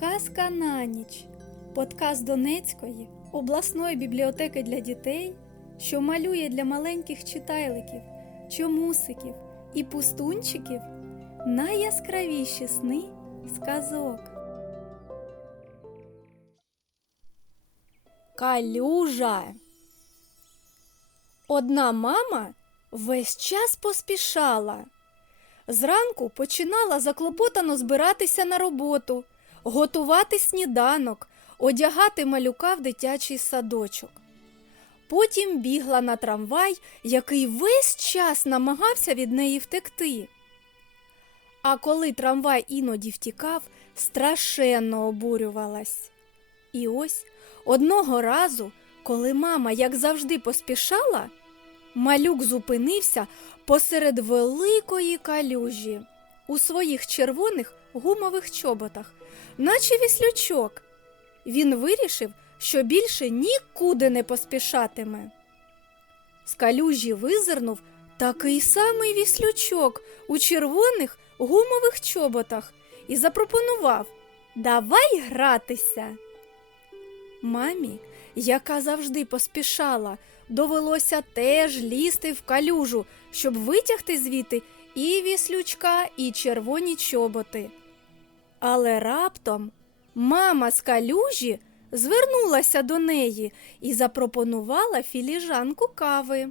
Казка на ніч. Подкаст Донецької обласної бібліотеки для дітей, що малює для маленьких читайликів, чомусиків і пустунчиків найяскравіші сни сказок. Калюжа. Одна мама весь час поспішала. Зранку починала заклопотано збиратися на роботу, готувати сніданок, одягати малюка в дитячий садочок. Потім бігла на трамвай, який весь час намагався від неї втекти. А коли трамвай іноді втікав, страшенно обурювалась. І ось одного разу, коли мама, як завжди, поспішала, малюк зупинився посеред великої калюжі у своїх червоних гумових чоботах, наче віслючок. Він вирішив, що більше нікуди не поспішатиме. З калюжі визирнув такий самий віслючок у червоних гумових чоботах і запропонував Давай гратися. Мамі, яка завжди поспішала, довелося теж лізти в калюжу, щоб витягти звідти і віслючка, і червоні чоботи. Але раптом мама з калюжі звернулася до неї і запропонувала філіжанку кави.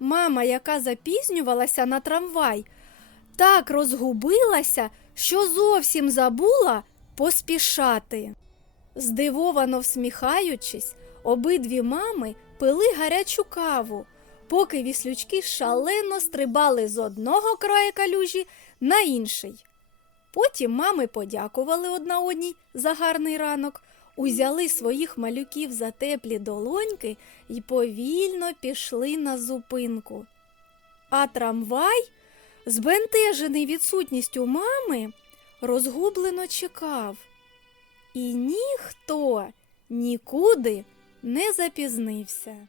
Мама, яка запізнювалася на трамвай, так розгубилася, що зовсім забула поспішати. Здивовано всміхаючись, обидві мами пили гарячу каву, поки віслючки шалено стрибали з одного краю калюжі на інший. Потім мами подякували одна одній за гарний ранок, узяли своїх малюків за теплі долоньки і повільно пішли на зупинку. А трамвай, збентежений відсутністю мами, розгублено чекав. І ніхто нікуди не запізнився.